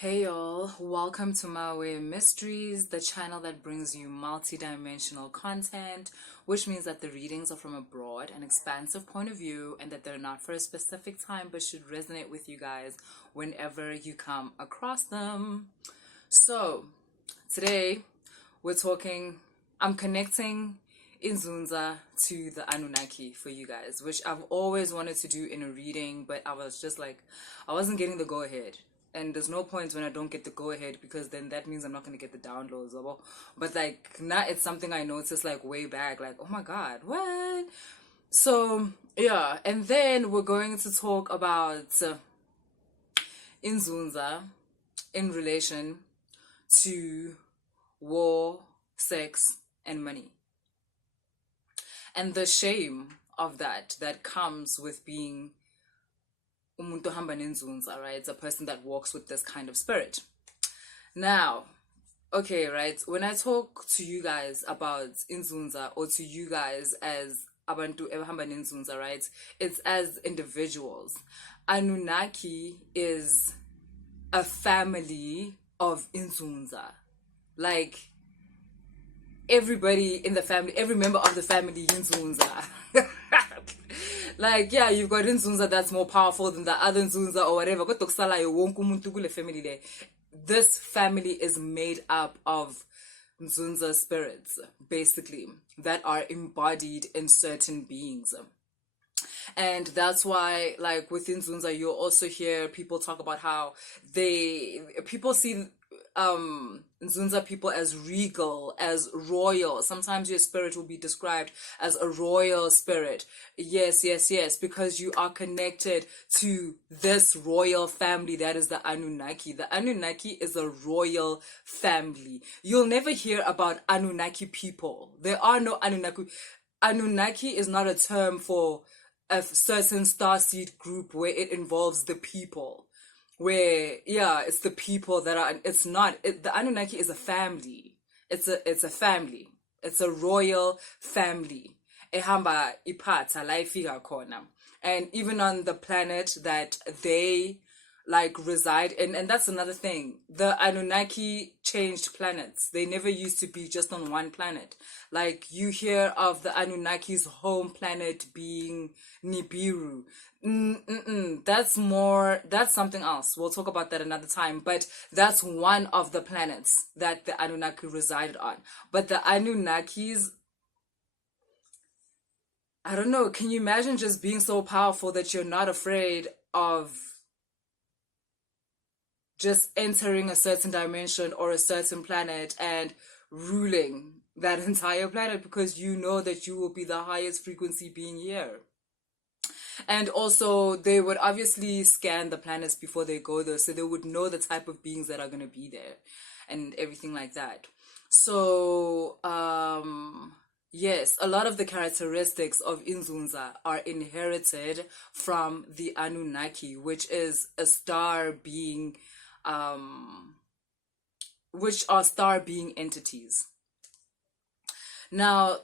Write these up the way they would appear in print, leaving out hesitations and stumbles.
Hey y'all, welcome to My Way Mysteries, the channel that brings you multi-dimensional content, which means that the readings are from a broad and expansive point of view and that they're not for a specific time but should resonate with you guys whenever you come across them. So, today I'm connecting Inzunza to the Anunnaki for you guys, which I've always wanted to do in a reading, but I was just like, I wasn't getting the go-ahead. And there's no point when I don't get the go-ahead, because then that means I'm not going to get the downloads. But like, now it's something I noticed like way back, like, oh my God, what? So, yeah. And then we're going to talk about Inzunza in relation to war, sex, and money. And the shame of that comes with being umuntu hamba nenzunza, right? It's a person that walks with this kind of spirit. Now, okay, right? When I talk to you guys about Inzunza, or to you guys as abantu ebahamba nenzunza, right? It's as individuals. Anunaki is a family of Inzunza. Like, everybody in the family, every member of the family Inzunza. Like, yeah, you've got Nzunza that's more powerful than the other Nzunza or whatever. This family is made up of Nzunza spirits, basically, that are embodied in certain beings. And that's why, like, within Nzunza, you'll also hear people talk about how people see Nzunza people as regal, as royal. Sometimes your spirit will be described as a royal spirit. Yes, because you are connected to this royal family that is the Anunnaki. The Anunnaki is a royal family. You'll never hear about Anunnaki people. There are no Anunnaki. Anunnaki is not a term for a certain starseed group where it involves the people. Where, yeah, it's the people that are, it's not, the Anunnaki is a family. It's a family. It's a royal family. Ehamba ipata laifika kona. And even on the planet that they like reside in, and that's another thing. The Anunnaki changed planets. They never used to be just on one planet. Like, you hear of the Anunnaki's home planet being Nibiru. That's something else. We'll talk about that another time. But that's one of the planets that the Anunnaki resided on. But the Anunnakis, I don't know, can you imagine just being so powerful that you're not afraid of just entering a certain dimension or a certain planet and ruling that entire planet, because you know that you will be the highest frequency being here? And also, they would obviously scan the planets before they go there, so they would know the type of beings that are going to be there and everything like that. So, yes, a lot of the characteristics of Inzunza are inherited from the Anunnaki, which is a star being, which are star being entities. Now,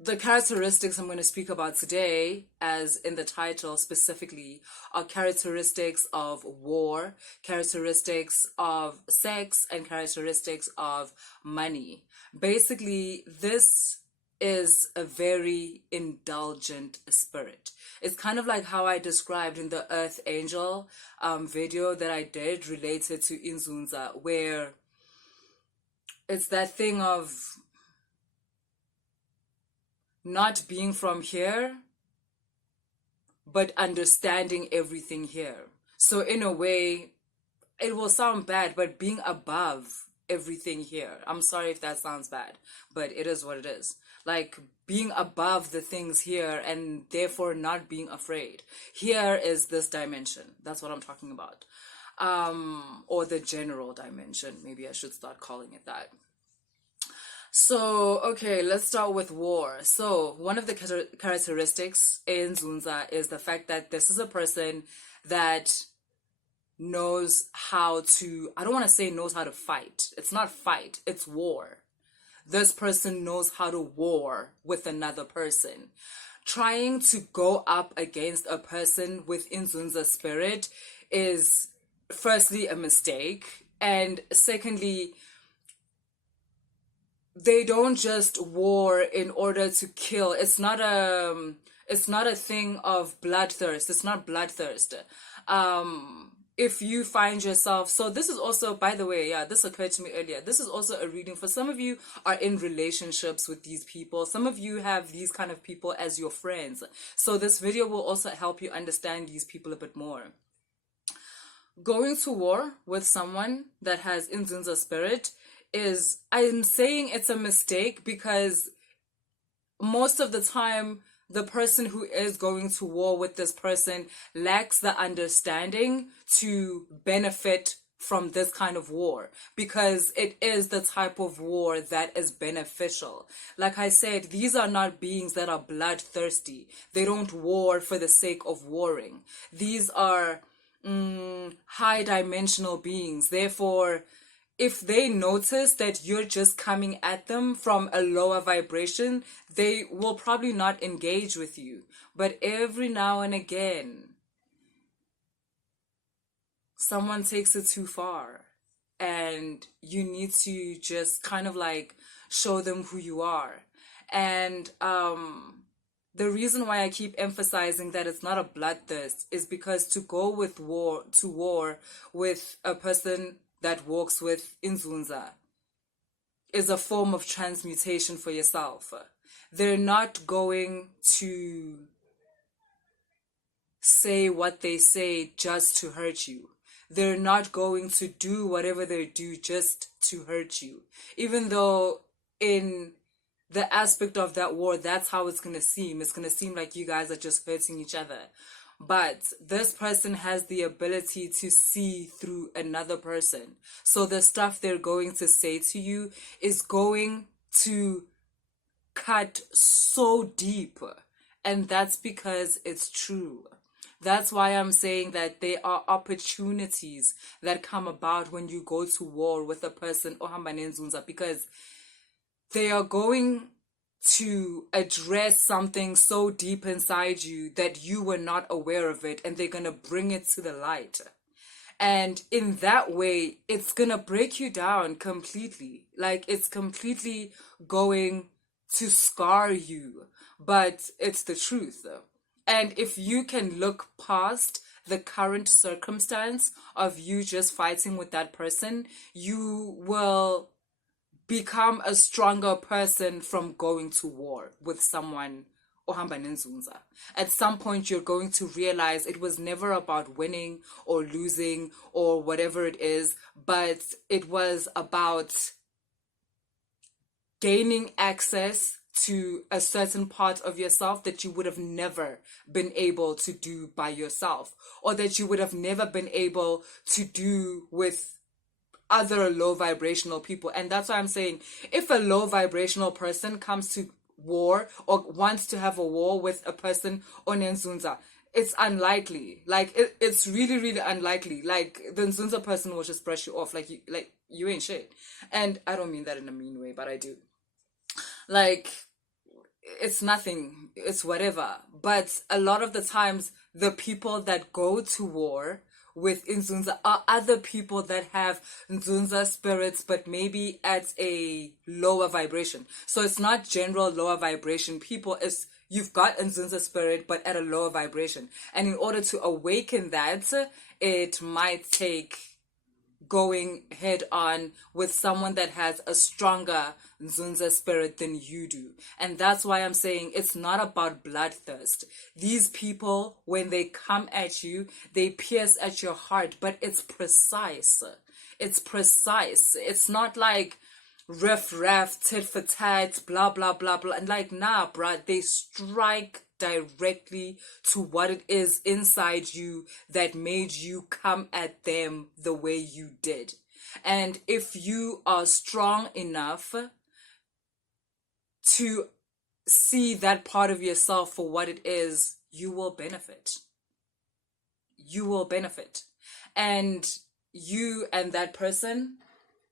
the characteristics I'm going to speak about today, as in the title specifically, are characteristics of war, characteristics of sex, and characteristics of money. Basically, this is a very indulgent spirit. It's kind of like how I described in the Earth Angel video that I did related to Inzunza, where it's that thing of not being from here, but understanding everything here. So in a way, it will sound bad, but being above everything here. I'm sorry if that sounds bad, but it is what it is. Like, being above the things here and therefore not being afraid. Here is this dimension. That's what I'm talking about. Or the general dimension. Maybe I should start calling it that. So, okay, let's start with war. So, one of the characteristics in Nzunza is the fact that this is a person that knows how to, I don't want to say knows how to fight. It's not fight, it's war. This person knows how to war with another person. Trying to go up against a person with Nzunza spirit is firstly, a mistake, and secondly, they don't just war in order to kill. It's not a thing of bloodthirst. It's not bloodthirst. If you find yourself, so this is also, by the way, yeah, this occurred to me earlier, this is also a reading for some of you are in relationships with these people. Some of you have these kind of people as your friends, so this video will also help you understand these people a bit more. Going to war with someone that has Inzunza spirit is, I'm saying it's a mistake because most of the time the person who is going to war with this person lacks the understanding to benefit from this kind of war, because it is the type of war that is beneficial. Like I said, these are not beings that are bloodthirsty. They don't war for the sake of warring. These are high dimensional beings. Therefore, if they notice that you're just coming at them from a lower vibration, they will probably not engage with you. But every now and again, someone takes it too far, and you need to just kind of like show them who you are. And the reason why I keep emphasizing that it's not a bloodthirst is because to go with war with a person that walks with Inzunza is a form of transmutation for yourself. They're not going to say what they say just to hurt you. They're not going to do whatever they do just to hurt you. Even though in the aspect of that war, that's how it's going to seem. It's going to seem like you guys are just hurting each other. But this person has the ability to see through another person. So the stuff they're going to say to you is going to cut so deep. And that's because it's true. That's why I'm saying that there are opportunities that come about when you go to war with a person, ohamba nenzunza, because they are going to address something so deep inside you that you were not aware of it, and they're going to bring it to the light. And in that way, it's going to break you down completely. Like, it's completely going to scar you, but it's the truth. And if you can look past the current circumstance of you just fighting with that person, you will become a stronger person from going to war with someone ohamba nenzunza. At some point, you're going to realize it was never about winning or losing or whatever it is, but it was about gaining access to a certain part of yourself that you would have never been able to do by yourself, or that you would have never been able to do with other low vibrational people. And that's why I'm saying, if a low vibrational person comes to war or wants to have a war with a person on Nzunza, it's unlikely. Like, it's really, really unlikely. Like, the Nzunza person will just brush you off like you ain't shit. And I don't mean that in a mean way, but I do. Like, it's nothing, it's whatever. But a lot of the times, the people that go to war with Nzunza are other people that have Nzunza spirits, but maybe at a lower vibration. So it's not general lower vibration people. It's, you've got Nzunza spirit, but at a lower vibration. And in order to awaken that, it might take going head on with someone that has a stronger Nzunza spirit than you do. And that's why I'm saying it's not about bloodthirst. These people, when they come at you, they pierce at your heart, but it's precise. It's precise. It's not like riff-raff, tit for tat, blah, blah, blah, blah. And like, nah, bruh, they strike directly to what it is inside you that made you come at them the way you did. And if you are strong enough to see that part of yourself for what it is, you will benefit. You will benefit. And you and that person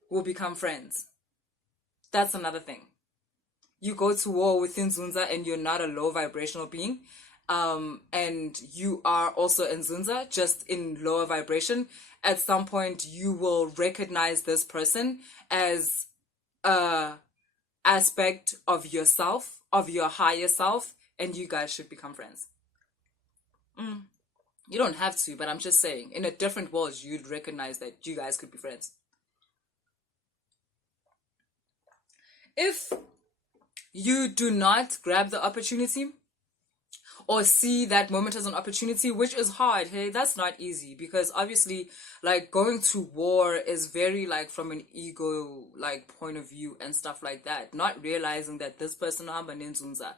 will become friends. That's another thing. You go to war with Nzunza and you're not a low vibrational being, and you are also Nzunza, just in lower vibration, at some point you will recognize this person as a aspect of yourself, of your higher self, and you guys should become friends. You don't have to, but I'm just saying, in a different world, you'd recognize that you guys could be friends. If you do not grab the opportunity or see that moment as an opportunity, which is hard, hey, that's not easy, because obviously, like, going to war is very, like, from an ego, like, point of view and stuff like that, not realizing that this person, Nzunza,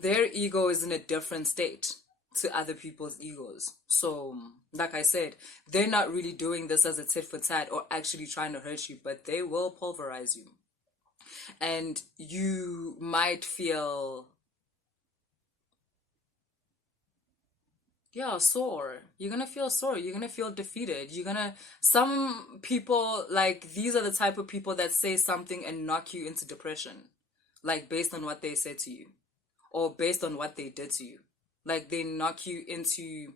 their ego is in a different state to other people's egos. So, like I said, they're not really doing this as a tit for tat or actually trying to hurt you, but they will pulverize you. And you might feel, yeah, sore. You're gonna feel sore. You're gonna feel defeated. Some people, like, these are the type of people that say something and knock you into depression, like, based on what they said to you or based on what they did to you. Like, they knock you into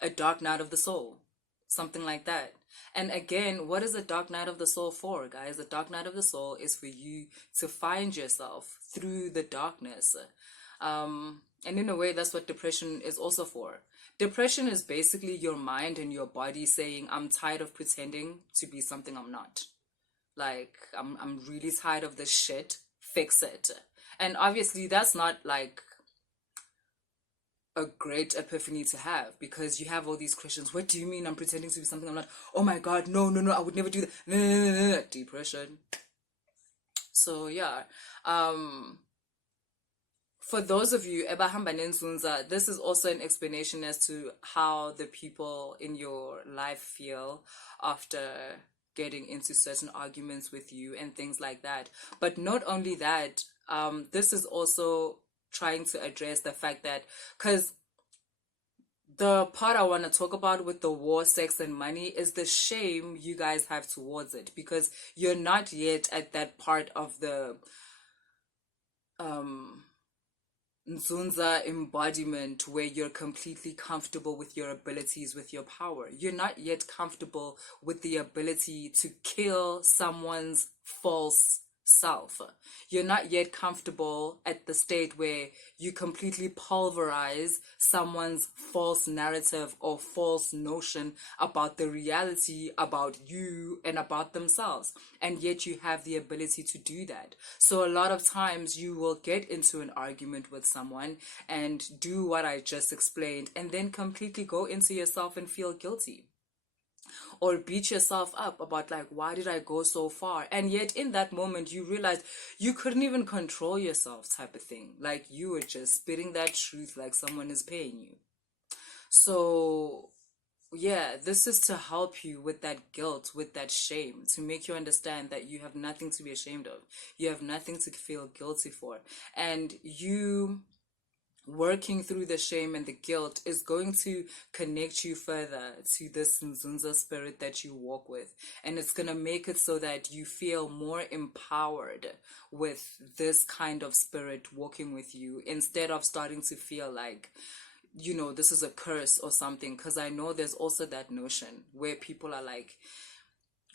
a dark night of the soul, something like that. And again, what is a dark night of the soul for, guys? The dark night of the soul is for you to find yourself through the darkness. And in a way, that's what depression is also for. Depression is basically your mind and your body saying, I'm tired of pretending to be something I'm not. Like, I'm really tired of this shit. Fix it. And obviously, that's not, like, a great epiphany to have, because you have all these questions. What do you mean I'm pretending to be something I'm not? Oh my god, no, I would never do that. No. Depression. So yeah, for those of you, Ebahamba Nzunza, this is also an explanation as to how the people in your life feel after getting into certain arguments with you and things like that. But not only that, this is also trying to address the fact that, because the part I want to talk about with the war, sex, and money is the shame you guys have towards it, because you're not yet at that part of the Nzunza embodiment where you're completely comfortable with your abilities, with your power. You're not yet comfortable with the ability to kill someone's false self. You're not yet comfortable at the state where you completely pulverize someone's false narrative or false notion about the reality about you and about themselves, and yet you have the ability to do that. So a lot of times you will get into an argument with someone and do what I just explained, and then completely go into yourself and feel guilty, or beat yourself up about, like, why did I go so far? And yet in that moment you realize you couldn't even control yourself, type of thing. Like, you were just spitting that truth like someone is paying you. So yeah, this is to help you with that guilt, with that shame, to make you understand that you have nothing to be ashamed of. You have nothing to feel guilty for. And you working through the shame and the guilt is going to connect you further to this Nzunza spirit that you walk with. And it's going to make it so that you feel more empowered with this kind of spirit walking with you, instead of starting to feel like, you know, this is a curse or something. Because I know there's also that notion where people are like,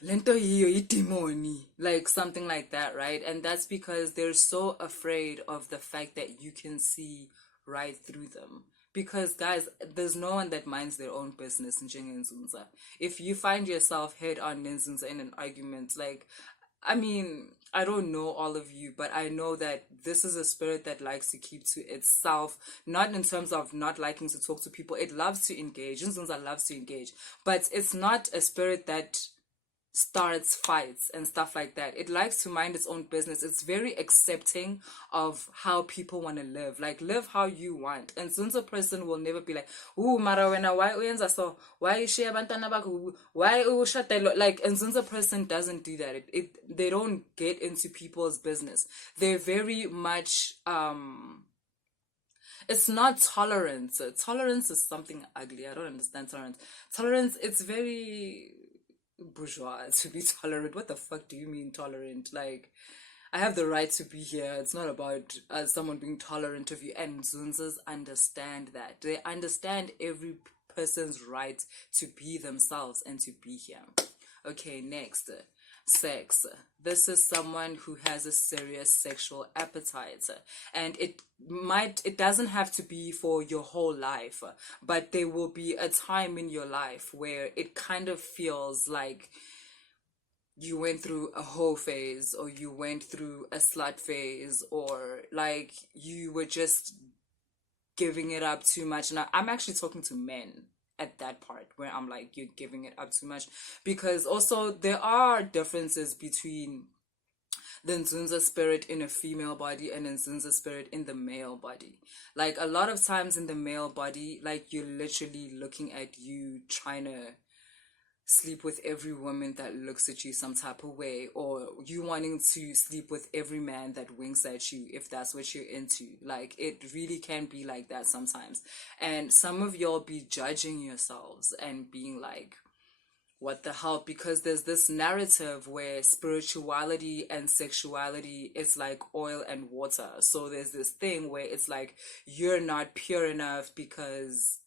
lento hiyo itimoni, like something like that, right? And that's because they're so afraid of the fact that you can see right through them. Because guys, there's no one that minds their own business in Nzunza. If you find yourself head on Nzunza in an argument, like, I mean, I don't know all of you, but I know that this is a spirit that likes to keep to itself, not in terms of not liking to talk to people. It loves to engage. Nzunza loves to engage, but it's not a spirit that starts fights and stuff like that. It likes to mind its own business. It's very accepting of how people want to live. Like, live how you want. And Nzunza person will never be like, ooh, mara wena, why uyenza so? Why you share abantwana bakho? Why ushate? Like, and Nzunza person doesn't do that. They don't get into people's business. They're very much it's not tolerance. Tolerance is something ugly. I don't understand tolerance. Tolerance, it's very bourgeois to be tolerant. What the fuck do you mean tolerant? Like, I have the right to be here. It's not about someone being tolerant of you. And Nzunzas understand that. They understand every person's right to be themselves and to be here. Okay, next, sex. This is someone who has a serious sexual appetite, and it doesn't have to be for your whole life, but there will be a time in your life where it kind of feels like you went through a hoe phase, or you went through a slut phase, or like you were just giving it up too much. And I'm actually talking to men at that part where I'm like, you're giving it up too much, because also there are differences between the Nzunza spirit in a female body and a Nzunza spirit in the male body. Like a lot of times in the male body, like you're literally looking at you trying to sleep with every woman that looks at you some type of way, or you wanting to sleep with every man that winks at you, if that's what you're into. Like it really can be like that sometimes, and some of y'all be judging yourselves and being like, what the hell? Because there's this narrative where spirituality and sexuality is like oil and water. So there's this thing where it's like you're not pure enough because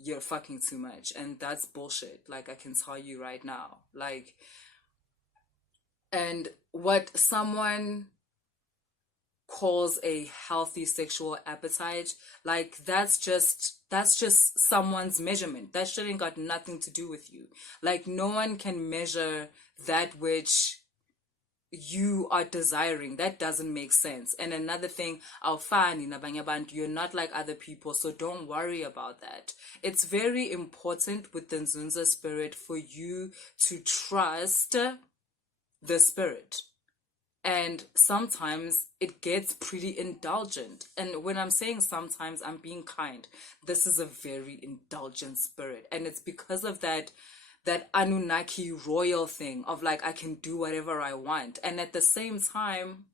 you're fucking too much, and that's bullshit. Like I can tell you right now, like, and what someone calls a healthy sexual appetite, like that's just someone's measurement. That shit ain't got nothing to do with you. Like no one can measure that which you are desiring. That doesn't make sense. And another thing, you're not like other people, so don't worry about that. It's very important with the Nzunza spirit for you to trust the spirit. And sometimes it gets pretty indulgent. And when I'm saying sometimes, I'm being kind. This is a very indulgent spirit, and it's because of that Anunnaki royal thing of like, I can do whatever I want. And at the same time,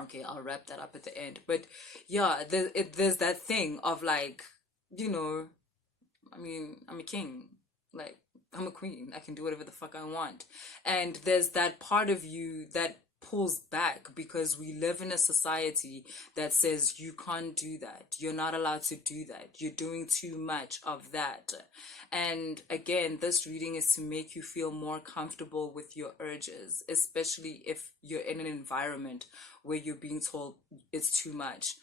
okay, I'll wrap that up at the end, but yeah, there's that thing of like, you know, I mean, I'm a king, like I'm a queen, I can do whatever the fuck I want. And there's that part of you that pulls back, because we live in a society that says you can't do that, you're not allowed to do that, you're doing too much of that. And again, this reading is to make you feel more comfortable with your urges, especially if you're in an environment where you're being told it's too much.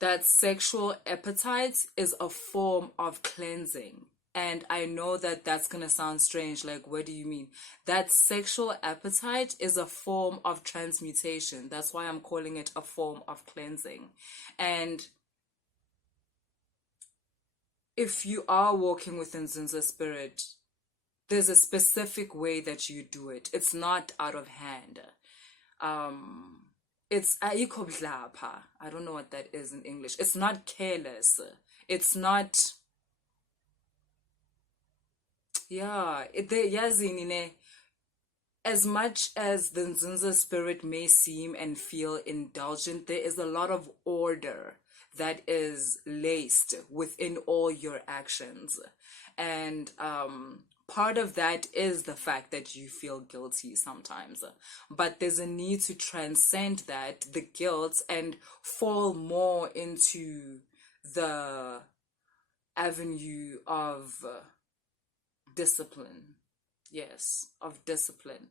That sexual appetite is a form of cleansing. And I know that that's going to sound strange. Like, what do you mean? That sexual appetite is a form of transmutation. That's why I'm calling it a form of cleansing. And if you are walking with Nzunza spirit, there's a specific way that you do it. It's not out of hand. It's ayikho blapha. I don't know what that is in English. It's not careless. It's not... Yeah, as much as the Nzunza spirit may seem and feel indulgent, there is a lot of order that is laced within all your actions. And part of that is the fact that you feel guilty sometimes. But there's a need to transcend that, the guilt, and fall more into the avenue of... discipline. Yes, of discipline.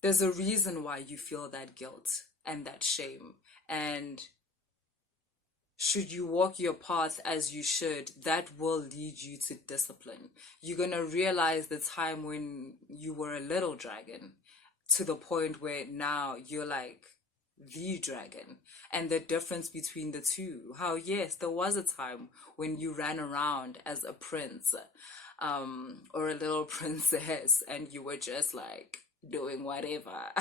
There's a reason why you feel that guilt and that shame, and should you walk your path as you should, that will lead you to discipline. You're gonna realize the time when you were a little dragon, to the point where now you're like the dragon, and the difference between the two. How yes, there was a time when you ran around as a prince, or a little princess, and you were just like doing whatever,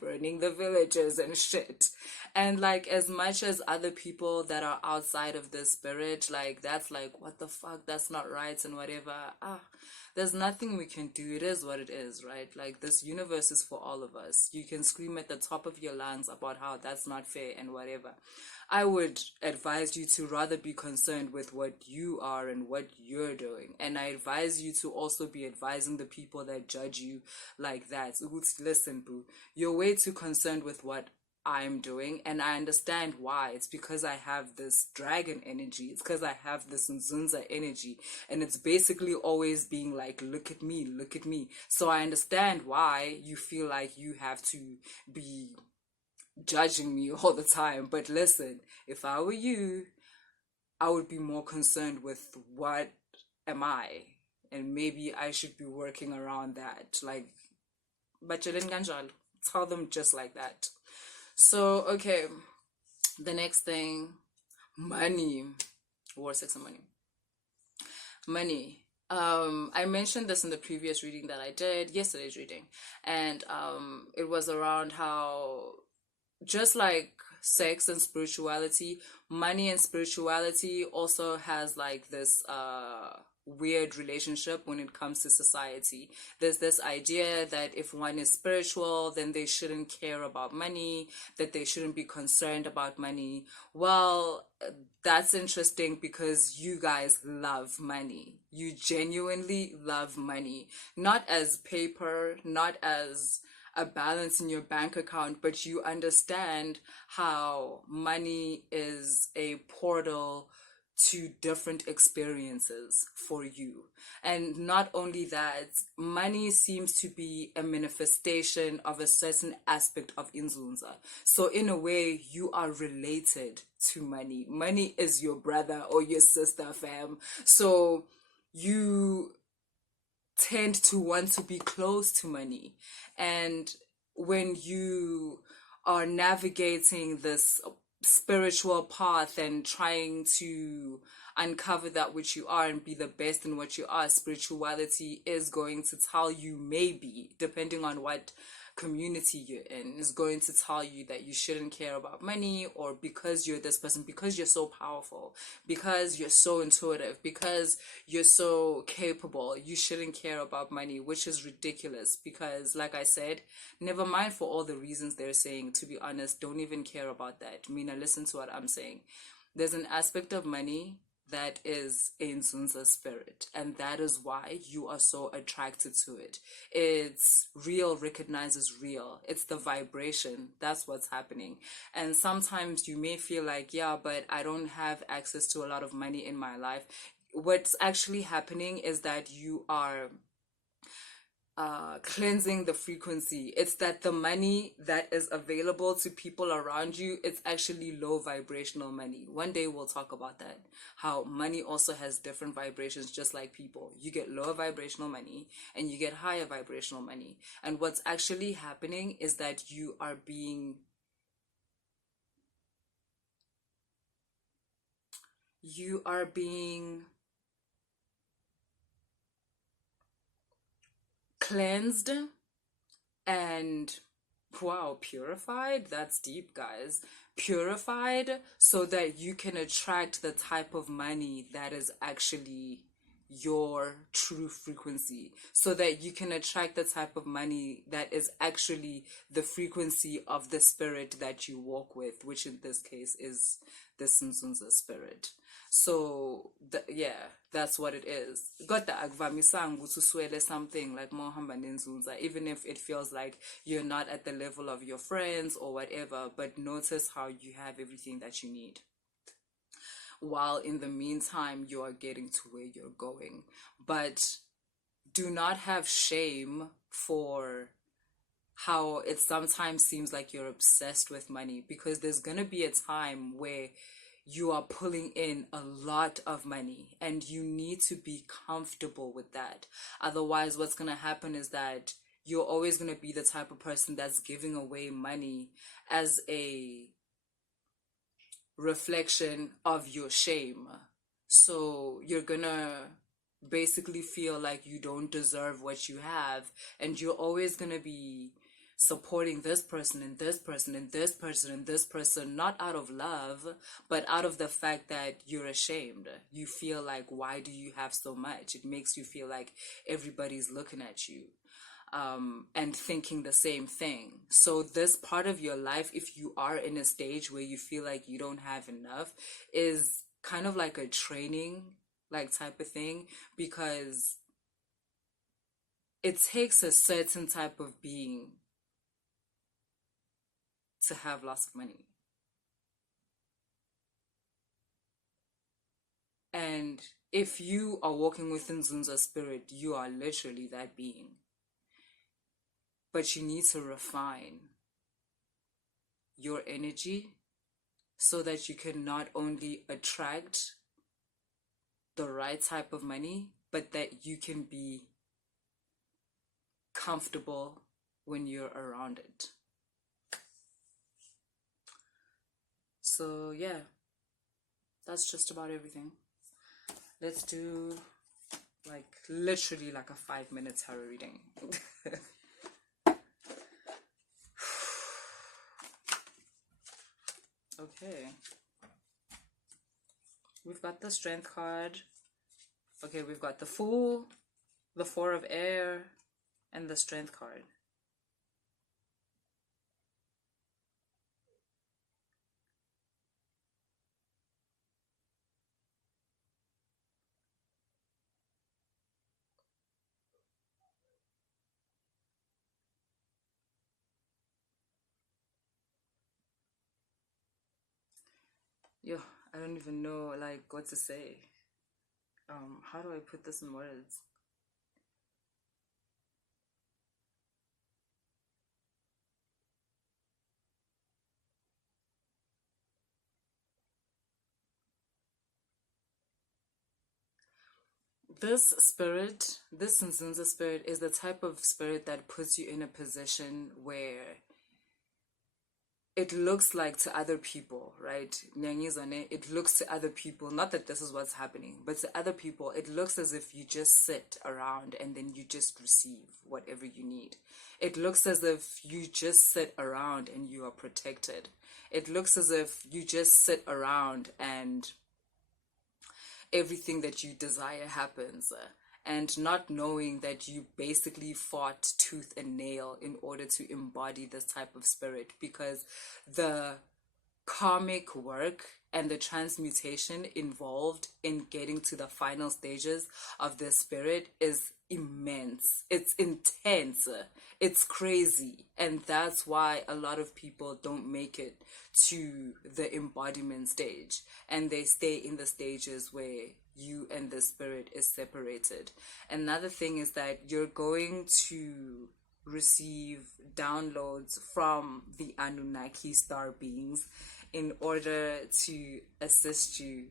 burning the villages and shit. And like, as much as other people that are outside of the spirit, like that's like, what the fuck, that's not right and whatever, there's nothing we can do. It is what it is, right? Like, this universe is for all of us. You can scream at the top of your lungs about how that's not fair and whatever. I would advise you to rather be concerned with what you are and what you're doing. And I advise you to also be advising the people that judge you like that. Listen, boo, you're way too concerned with what I'm doing, and I understand why. It's because I have this dragon energy. It's because I have this Nzunza energy, and it's basically always being like, look at me, look at me. So I understand why you feel like you have to be judging me all the time. But listen, if I were you, I would be more concerned with what am I, and maybe I should be working around that. Like, but tell them just like that. So okay, the next thing, money, war, sex, and money. I mentioned this in the previous reading that I did, yesterday's reading, and it was around how, just like sex and spirituality, money and spirituality also has like this weird relationship when it comes to society. There's this idea that if one is spiritual, then they shouldn't care about money, that they shouldn't be concerned about money. Well, that's interesting because you guys love money. You genuinely love money. Not as paper, not as a balance in your bank account, but you understand how money is a portal to different experiences for you. And not only that, money seems to be a manifestation of a certain aspect of Inzunza. So in a way, you are related to money. Money is your brother or your sister, fam. So you tend to want to be close to money. And when you are navigating this spiritual path and trying to uncover that which you are and be the best in what you are, spirituality is going to tell you, maybe depending on what community you're in, is going to tell you that you shouldn't care about money, or because you're this person, because you're so powerful, because you're so intuitive, because you're so capable, you shouldn't care about money, which is ridiculous. Because like I said, never mind for all the reasons they're saying, to be honest, don't even care about that. Mina, listen to what I'm saying. There's an aspect of money that is a Nzunza spirit, and that is why you are so attracted to it. It's real, recognizes real. It's the vibration. That's what's happening. And sometimes you may feel like, yeah, but I don't have access to a lot of money in my life. What's actually happening is that you are cleansing the frequency. It's that the money that is available to people around you, it's actually low vibrational money. One day we'll talk about that, how money also has different vibrations, just like people. You get lower vibrational money and you get higher vibrational money. And what's actually happening is that you are being cleansed and, wow, purified. That's deep, guys. Purified so that you can attract the type of money that is actually your true frequency, so that you can attract the type of money that is actually the frequency of the spirit that you walk with, which in this case is the Nzunza spirit. So yeah, that's what it is. Goda akuvamisanga ukuthi uswele something like mohamba nenzunza, even if it feels like you're not at the level of your friends or whatever, but notice how you have everything that you need, while in the meantime you are getting to where you're going. But do not have shame for how it sometimes seems like you're obsessed with money, because there's gonna be a time where you are pulling in a lot of money and you need to be comfortable with that. Otherwise, what's going to happen is that you're always going to be the type of person that's giving away money as a reflection of your shame. So you're going to basically feel like you don't deserve what you have, and you're always going to be supporting this person and this person and this person and this person, not out of love, but out of the fact that you're ashamed. You feel like, why do you have so much? It makes you feel like everybody's looking at you and thinking the same thing. So this part of your life, if you are in a stage where you feel like you don't have enough, is kind of like a training like type of thing, because it takes a certain type of being to have lots of money. And if you are walking within Nzunza spirit, you are literally that being. But you need to refine your energy so that you can not only attract the right type of money, but that you can be comfortable when you're around it. So yeah, that's just about everything. Let's do like literally like a 5-minute tarot reading. Okay, we've got the Strength card. Okay, we've got the Fool, the Four of Air, and the Strength card. Yo, I don't even know like what to say. How do I put this in words? This spirit, this Nzunza spirit, is the type of spirit that puts you in a position where it looks like to other people, right? It looks to other people, not that this is what's happening, but to other people, it looks as if you just sit around and then you just receive whatever you need. It looks as if you just sit around and you are protected. It looks as if you just sit around and everything that you desire happens. And not knowing that you basically fought tooth and nail in order to embody this type of spirit, because the karmic work and the transmutation involved in getting to the final stages of the spirit is immense. It's intense. It's crazy. And that's why a lot of people don't make it to the embodiment stage, and they stay in the stages where you and the spirit is separated. Another thing is that you're going to receive downloads from the Anunnaki star beings in order to assist you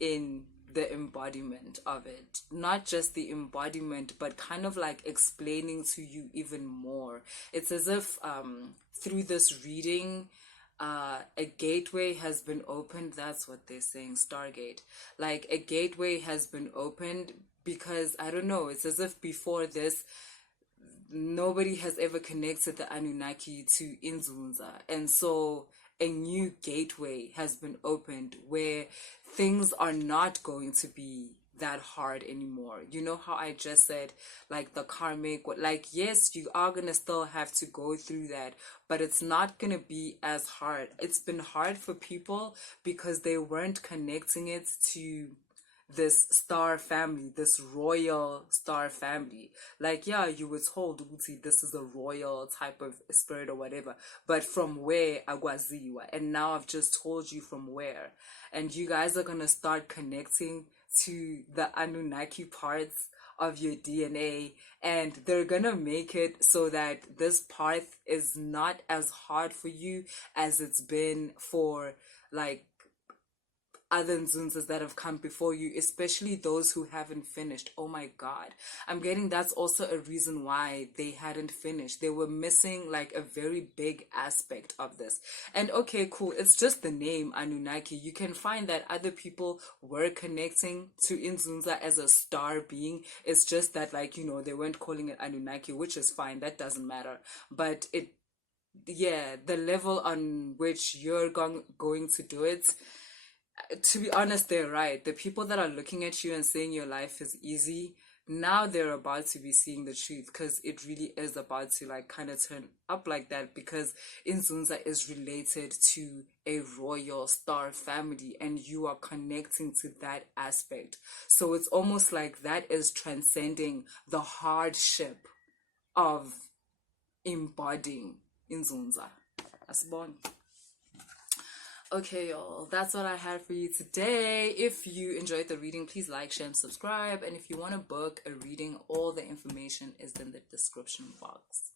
in the embodiment of it. Not just the embodiment, but kind of like explaining to you even more. It's as if through this reading, a gateway has been opened. That's what they're saying, Stargate. Like a gateway has been opened, because I don't know, it's as if before this nobody has ever connected the Anunnaki to Inzunza, and so a new gateway has been opened where things are not going to be that hard anymore. You know how I just said, like the karmic, like yes, you are gonna still have to go through that, but it's not gonna be as hard. It's been hard for people because they weren't connecting it to this star family, this royal star family. Like, yeah, you were told this is a royal type of spirit or whatever, but from where agwaziwa, and now I've just told you from where, and you guys are gonna start connecting to the Anunnaki parts of your DNA, and they're gonna make it so that this path is not as hard for you as it's been for like other Nzunzas that have come before you, especially those who haven't finished. Oh my God. I'm getting that's also a reason why they hadn't finished. They were missing like a very big aspect of this. And okay, cool. It's just the name Anunnaki. You can find that other people were connecting to Inzunza as a star being. It's just that, like, you know, they weren't calling it Anunnaki, which is fine. That doesn't matter. But the level on which you're going to do it, to be honest, they're right. The people that are looking at you and saying your life is easy, now they're about to be seeing the truth, because it really is about to like kind of turn up like that, because Inzunza is related to a royal star family and you are connecting to that aspect. So it's almost like that is transcending the hardship of embodying Inzunza. Asibon. Okay, y'all, that's what I had for you today. If you enjoyed the reading, please like, share, and subscribe. And if you want to book a reading, all the information is in the description box.